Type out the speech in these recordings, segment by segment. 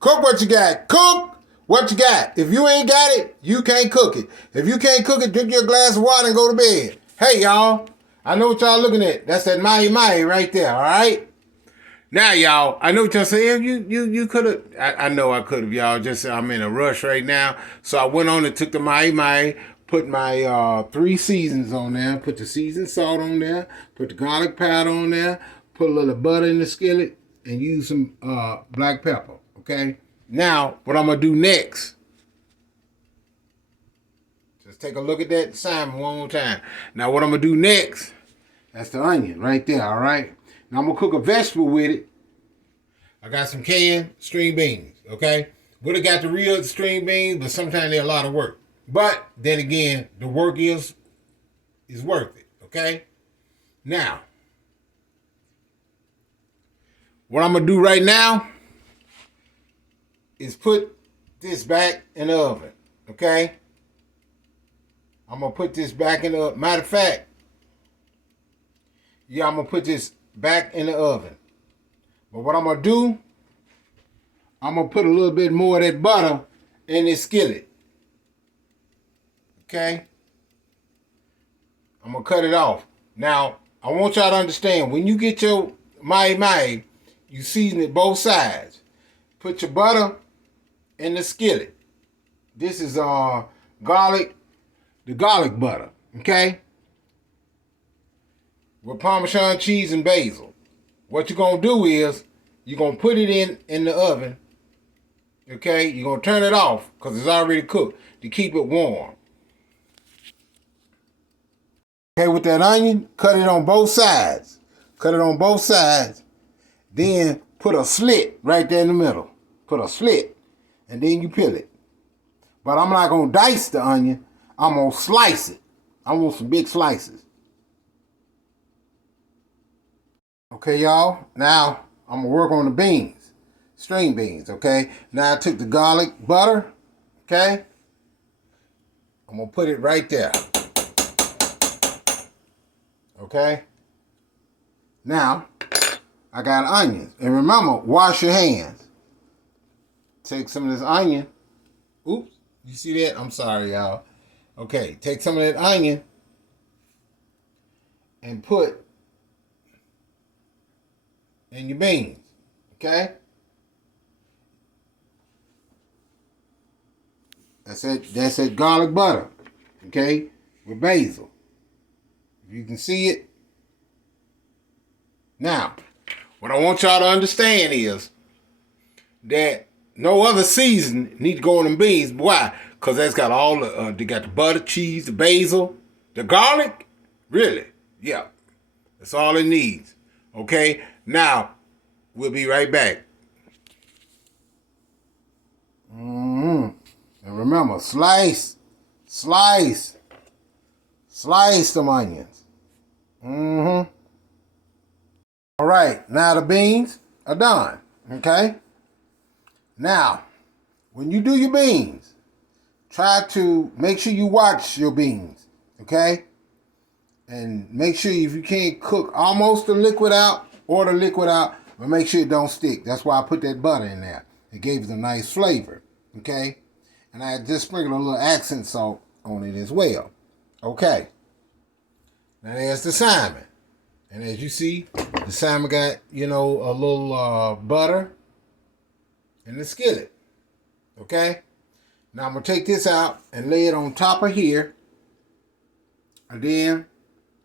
Cook what you got. Cook what you got. If you ain't got it, you can't cook it. If you can't cook it, drink your glass of water and go to bed. Hey, y'all. I know what y'all looking at. That's that Mahi right there, all right? Now, y'all, I know what y'all saying. You could have. I know I could have, y'all. Just I'm in a rush right now. So I went on and took the Mahi, put my 3 seasons on there, put the seasoned salt on there, put the garlic powder on there, put a little butter in the skillet, and use some black pepper, okay? Now, what I'm going to do next, just take a look at that salmon one more time. Now, what I'm going to do next, that's the onion right there, all right? Now, I'm going to cook a vegetable with it. I got some canned string beans, okay? Would have got the real string beans, but sometimes they're a lot of work. But then again, the work is worth it, okay? Now, what I'm going to do right now is put this back in the oven, okay? I'm going to put this back in the oven. Matter of fact, yeah, I'm going to put this back in the oven. But what I'm going to do, I'm going to put a little bit more of that butter in this skillet. Okay? I'm going to cut it off. Now, I want y'all to understand, when you get your Mahi, you season it both sides. Put your butter in the skillet. This is the garlic butter, okay? With Parmesan cheese and basil. What you're going to do is, you're going to put it in the oven, okay? You're going to turn it off, because it's already cooked, to keep it warm. Okay, with that onion, cut it on both sides. Cut it on both sides. Then put a slit right there in the middle. Put a slit, and then you peel it. But I'm not going to dice the onion. I'm going to slice it. I want some big slices. Okay, y'all. Now, I'm going to work on the beans. String beans, okay? Now, I took the garlic butter, okay? I'm going to put it right there. Okay? Now, I got onions. And remember, wash your hands. Take some of this onion. Oops, you see that? I'm sorry, y'all. Okay, take some of that onion and put in your beans. Okay? That's it garlic butter. Okay? With basil. If you can see it. Now, what I want y'all to understand is that no other season need to go on them beans. Why? Because that's got all the, they got the butter, cheese, the basil, the garlic. Really? Yeah. That's all it needs. Okay? Now, we'll be right back. And remember, slice them onions. All right, now the beans are done. Okay? Now, when you do your beans, try to make sure you watch your beans. Okay? And make sure if you can't cook almost the liquid out or the liquid out, but make sure it don't stick. That's why I put that butter in there. It gave it a nice flavor. Okay? And I just sprinkled a little accent salt on it as well. Okay. Now there's the salmon. And as you see, the salmon got, a little butter in the skillet. Okay? Now I'm going to take this out and lay it on top of here. And then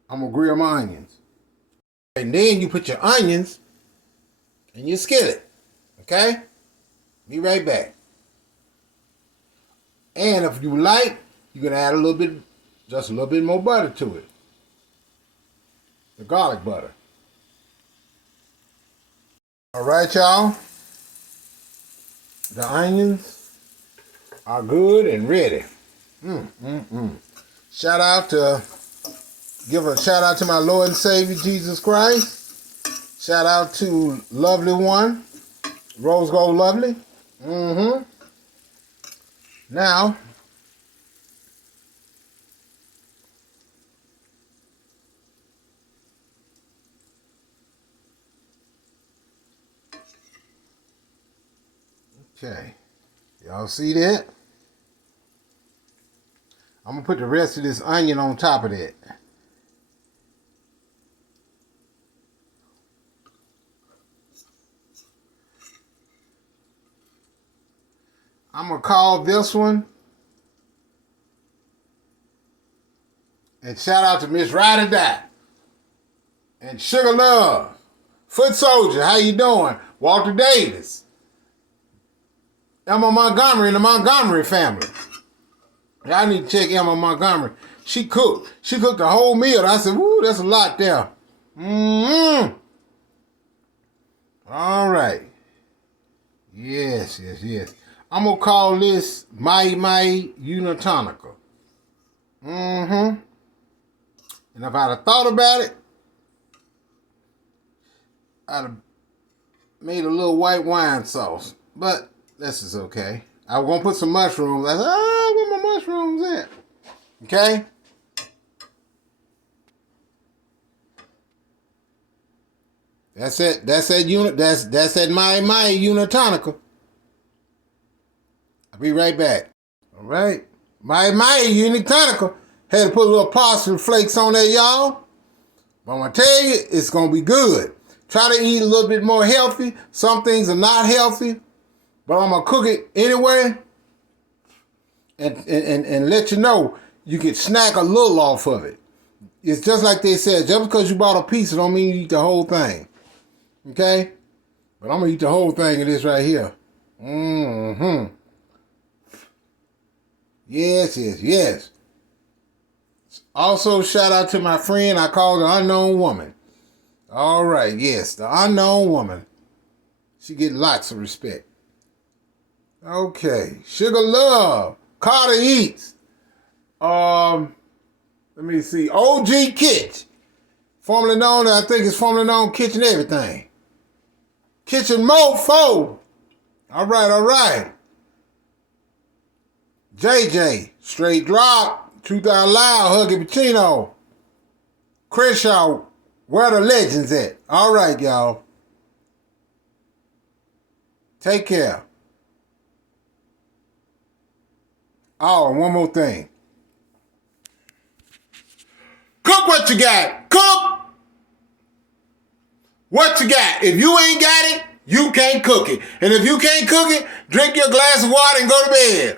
I'm going to grill my onions. And then you put your onions in your skillet. Okay? Be right back. And if you like, you can add just a little bit more butter to it. The garlic butter. All right, y'all. The onions are good and ready. Give a shout out to my Lord and Savior, Jesus Christ. Shout out to Lovely One, Rose Gold Lovely. Now, Okay. Y'all see that? I'm going to put the rest of this onion on top of that. I'm going to call this one. And shout out to Miss Ride or Die. And Sugar Love. Foot Soldier, how you doing? Walter Davis. Emma Montgomery and the Montgomery family. Y'all need to check Emma Montgomery. She cooked. She cooked a whole meal. I said, woo, that's a lot there. All right. Yes. I'm going to call this Mahi Unitonika. And if I'd have thought about it, I'd have made a little white wine sauce. But this is okay. I was going to put some mushrooms. I said, where my mushrooms at? Okay? That's it. That's that Mahi Unitonika. I'll be right back. All right. Mahi Unitonika. Had to put a little parsley flakes on there, y'all. But I'm going to tell you, it's going to be good. Try to eat a little bit more healthy. Some things are not healthy. But I'm going to cook it anyway. And let you know, you can snack a little off of it. It's just like they said, just because you bought a piece, it don't mean you eat the whole thing. Okay? But I'm going to eat the whole thing of this right here. Yes. Also, shout out to my friend I call the Unknown Woman. All right, yes, the Unknown Woman. She get lots of respect. Okay, Sugar Love. Carter Eats. Let me see. OG Kitch. Formerly known, I think it's formerly known Kitchen Everything. Kitchen Mofo. All right. JJ. Straight Drop. Truth Out Loud. Huggy Pacino. Crenshaw. Where the legends at? All right, y'all. Take care. Oh, one more thing. Cook what you got. Cook what you got. If you ain't got it, you can't cook it. And if you can't cook it, drink your glass of water and go to bed.